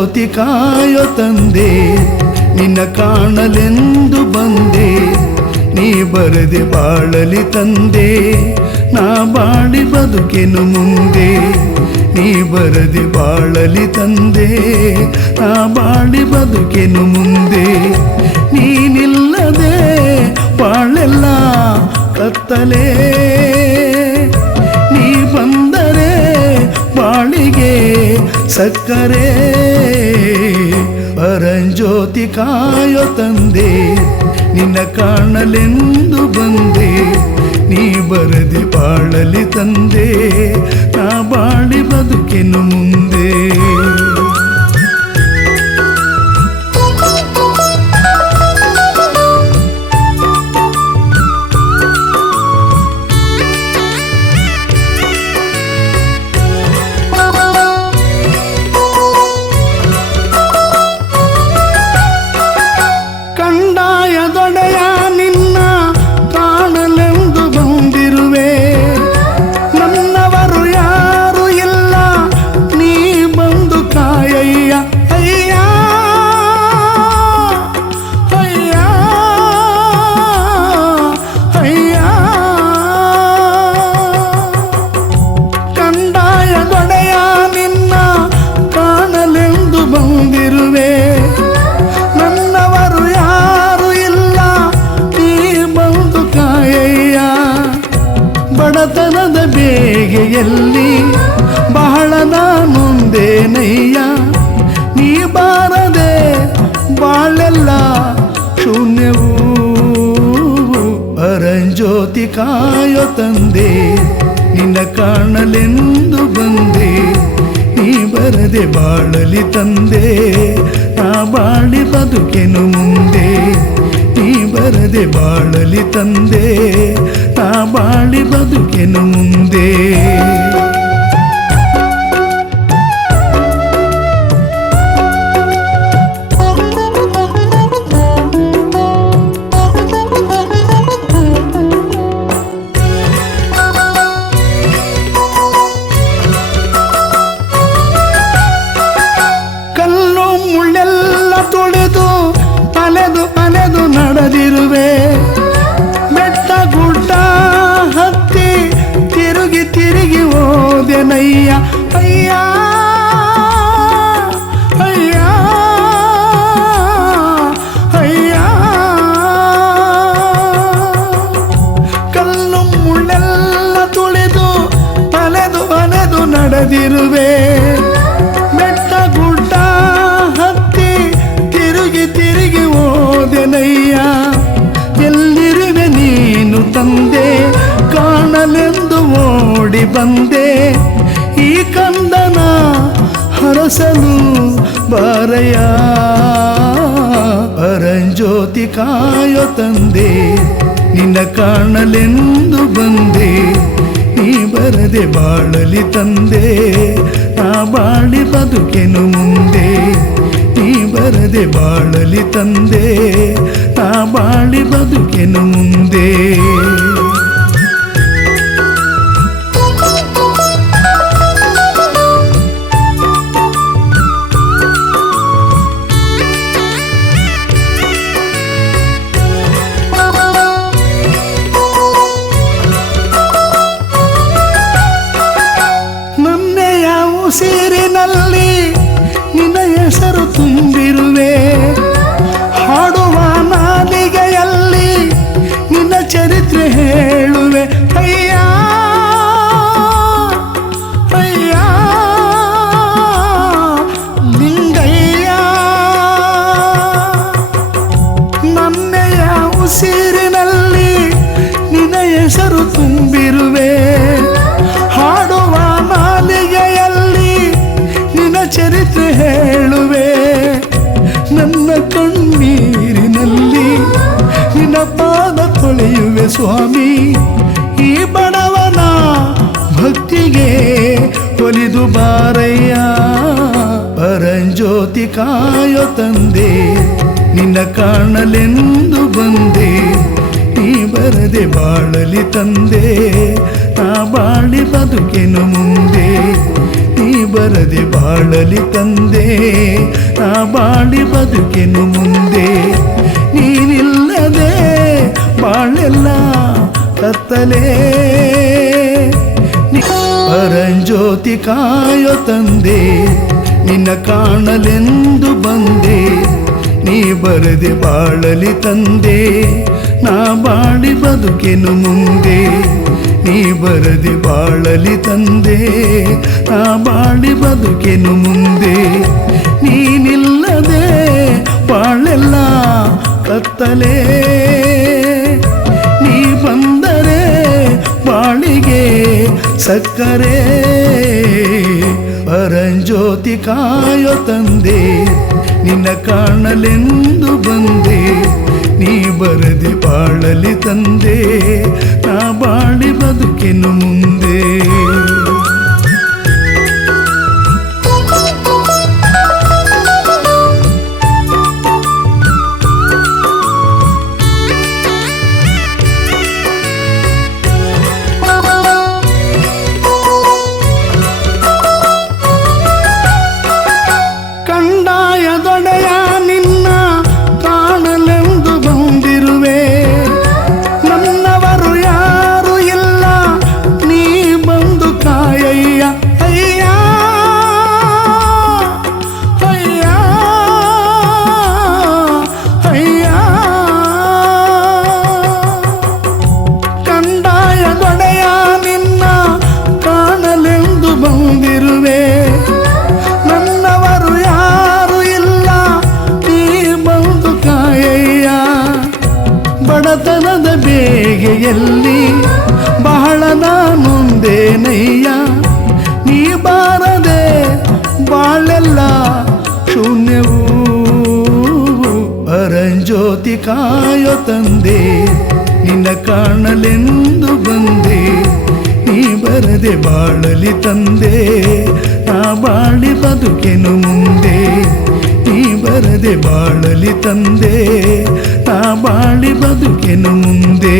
ಪರಂಜ್ಯೋತಿ ಕಾಯೋ ತಂದೆ, ನಿನ್ನ ಕಾಣಲೆಂದು ಬಂದೆ. ನೀ ಬರದೆ ಬಾಳಲಿ ತಂದೆ, ನಾ ಬಾಳಿ ಬದುಕೆನು ಮುಂದೆ. ನೀ ಬರದೆ ಬಾಳಲಿ ತಂದೆ, ನಾ ಬಾಳಿ ಬದುಕೆನು ಮುಂದೆ. ನೀನಿಲ್ಲದೆ ಬಾಳೆಲ್ಲ ಕತ್ತಲೆ, ನೀ ಬಂದರೆ ಬಾಳಿಗೆ ಸಕ್ಕರೆ. ಪರಂಜ್ಯೋತಿ ಕಾಯೋ ತಂದೆ, ನಿನ್ನ ಕಾಣಲೆಂದು ಬಂದೆ. ನೀ ಬರದೆ ಬಾಳಲಿ ತಂದೆ, ನಾ ಬಾಳಿ ಬದುಕೆನು ಮುಂದೆ. ಕಂಡಾಯದೊಡೆಯ ನಿನ್ನ ಕಾಣಲೆಂದು ಬಂದಿರುವೆ. ನನ್ನವರು ಯಾರು ಇಲ್ಲ, ನೀ ಬಂದು ಕಾಯಯ್ಯ. ಅಯ್ಯ ಅಯ್ಯ ಅಯ್ಯ. ಕಂಡಾಯದೊಡೆಯ ನಿನ್ನ ಕಾಣಲೆಂದು ಬಂದಿರುವೆ. ನನ್ನವರು ಯಾರು ಇಲ್ಲ, ನೀ ಬಂದು ಕಾಯಯ್ಯ. ಬಡತನದ ಬೇಗೆಯಲ್ಲಿ ಬಹಳ ನಾನೊಂದೇನಯ್ಯ. ನೀ ಬಾರದೆ ಬಾಳೆಲ್ಲ ಶೂನ್ಯವು. ಪರಂಜ್ಯೋತಿ ಕಾಯೋ ತಂದೆ, ನಿನ್ನ ಕಾಣಲೆಂದು ಬಂದೆ. ನೀ ಬರದೆ ಬಾಳಲಿ ತಂದೆ, ನಾ ಬಾಳಿ ಬದುಕೆನು ಮುಂದೆ. ನೀ ಬರದೆ ಬಾಳಲಿ ತಂದೆ, ನಾ ಬಾಳಿ ಬದುಕೆನು ಮುಂದೆ. ಕಲ್ಲು ಮುಳ್ಳೆಲ್ಲ ತುಳಿದು ಅಲೆದು ಅಲೆದು ನಡೆದಿರುವೆ. ಬೆಟ್ಟ ಗುಡ್ಡ ಹತ್ತಿ ತಿರುಗಿ ತಿರುಗಿ ಹೋದೆನಯ್ಯ. ಅಯ್ಯ ಅಯ್ಯ ಅಯ್ಯ. ಕಲ್ಲು ಮುಳ್ಳೆಲ್ಲ ತುಳಿದು ಅಲೆದು ಅಲೆದು ನಡೆದಿರುವೆ. ಬೆಟ್ಟ ಗುಡ್ಡ ಹತ್ತಿ ತಿರುಗಿ ತಿರುಗಿ ಹೋದೆನಯ್ಯ. ಎಲ್ಲಿರುವೆ ನೀನು ತಂದೆ, ಕಾಣಲೆಂದು ಓಡಿ ಬಂದೆ. ಈ ಕಂದನ ಹರಸಲು ಬಾರಯ್ಯ. ಪರಂಜ್ಯೋತಿ ಕಾಯೋ ತಂದೆ, ನಿನ್ನ ಕಾಣಲೆಂದು ಬಂದೆ. ನೀ ಬರದೆ ಬಾಳಲಿ ತಂದೆ, ನಾ ಬಾಳಿ ಬದುಕೆನು ಮುಂದೆ. ನೀ ಬರದೆ ಬಾಳಲಿ ತಂದೆ, ನಾ ಬಾಳಿ ಬದುಕೆನು ಮುಂದೆ. ನನ್ನೆಯ ಉಸಿರಿನಲ್ಲಿ ನಿನ್ನ ಹೆಸರು ತುಂಬಿರುವೆ. ಹಾಡುವ ನಾಲಿಗೆಯಲ್ಲಿ ನಿನ್ನ ಚರಿತ್ರೆ ಹೇಳುವೆ. ಅಯ್ಯ ಅಯ್ಯ ಲಿಂಗಯ್ಯ. ನನ್ನೆಯ ಉಸಿರಿನಲ್ಲಿ ನಿನ್ನ ಹೆಸರು ತುಂಬಿರುವೆ. ಹಾಡುವ ನಾಲಿಗೆಯಲ್ಲಿ ನಿನ್ನ ಚರಿತ್ರೆ ಹೇಳುವೆ. ನನ್ನ ಕಣ್ಣೀರಿನಲ್ಲಿ ನಿನ್ನ ಪಾದ ತೊಳೆಯುವೆ ಸ್ವಾಮಿ. ಈ ಬಡವನ ಭಕ್ತಿಗೆ ಒಲಿದು ಬಾರಯ್ಯ. ಪರಂಜ್ಯೋತಿ ಕಾಯೋ ತಂದೆ, ನಿನ್ನ ಕಾಣಲೆಂದು ಬಂದೆ. ನೀ ಬರದೆ ಬಾಳಲಿ ತಂದೆ, ನಾ ಬಾಳಿ ಬದುಕೆನು ಮುಂದೆ. ನೀ ನೀ ಬರದೆ ಬಾಳಲಿ ತಂದೆ ನಾ ಬಾಳಿ ಬದುಕೆನು ಮುಂದೆ ನೀನಿಲ್ಲದೆ ಬಾಳೆಲ್ಲ ಕತ್ತಲೇ ಪರಂಜ್ಯೋತಿ ಕಾಯೋ ತಂದೆ ನಿನ್ನ ಕಾಣಲೆಂದು ಬಂದೆ ನೀ ಬರದೆ ಬಾಳಲಿ ತಂದೆ ನಾ ಬಾಳಿ ಬದುಕೆನು ಮುಂದೆ ನೀ ಬರದೆ ಬಾಳಲಿ ತಂದೆ ನಾ ಬಾಳಿ ಬದುಕೆನು ಮುಂದೆ ನೀನಿಲ್ಲದೆ ಬಾಳೆಲ್ಲ ಕತ್ತಲೇ ನೀ ಬಂದರೆ ಬಾಳಿಗೆ ಸಕ್ಕರೆ ಪರಂಜ್ಯೋತಿ ಕಾಯೋ ತಂದೆ ನಿನ್ನ ಕಾಣಲೆಂದು ಬಂದೆ ನೀ ಬರದೆ ಬಾಳಲಿ ತಂದೆ ನಾ ಬಾಳಿ ಬದುಕೆನು ಮುಂದೆ ಕಂಡಾಯದೊಡೆಯ ನಿನ್ನ ಕಾಣಲೆಂದು ಬಂದಿರುವೆ ನನ್ನವರು ಯಾರು ಇಲ್ಲ ನೀ ಬಂದು ಕಾಯಯ್ಯ ಅಯ್ಯ ಅಯ್ಯ ಅಯ್ಯ ಕಂಡಾಯದೊಡೆಯ ನಿನ್ನ ಕಾಣಲೆಂದು ಬಂದಿರುವೆ ಬಡತನದ ಬೇಗೆಯಲ್ಲಿ ಬಹಳ ನಾನೊಂದೇನಯ್ಯ ನೀ ಬಾರದೆ ಬಾಳೆಲ್ಲ ಶೂನ್ಯವೂ ಪರಂಜ್ಯೋತಿ ಕಾಯೋ ತಂದೆ ನಿನ್ನ ಕಾಣಲೆಂದು ಬಂದೆ ನೀ ಬರದೆ ಬಾಳಲಿ ತಂದೆ ನಾ ಬಾಳಿ ಬದುಕೆನು ಮುಂದೆ ನೀ ಬರದೆ ಬಾಳಲಿ ತಂದೆ ನಾ ಬಾಳಿ ಬದುಕೆನು ಮುಂದೆ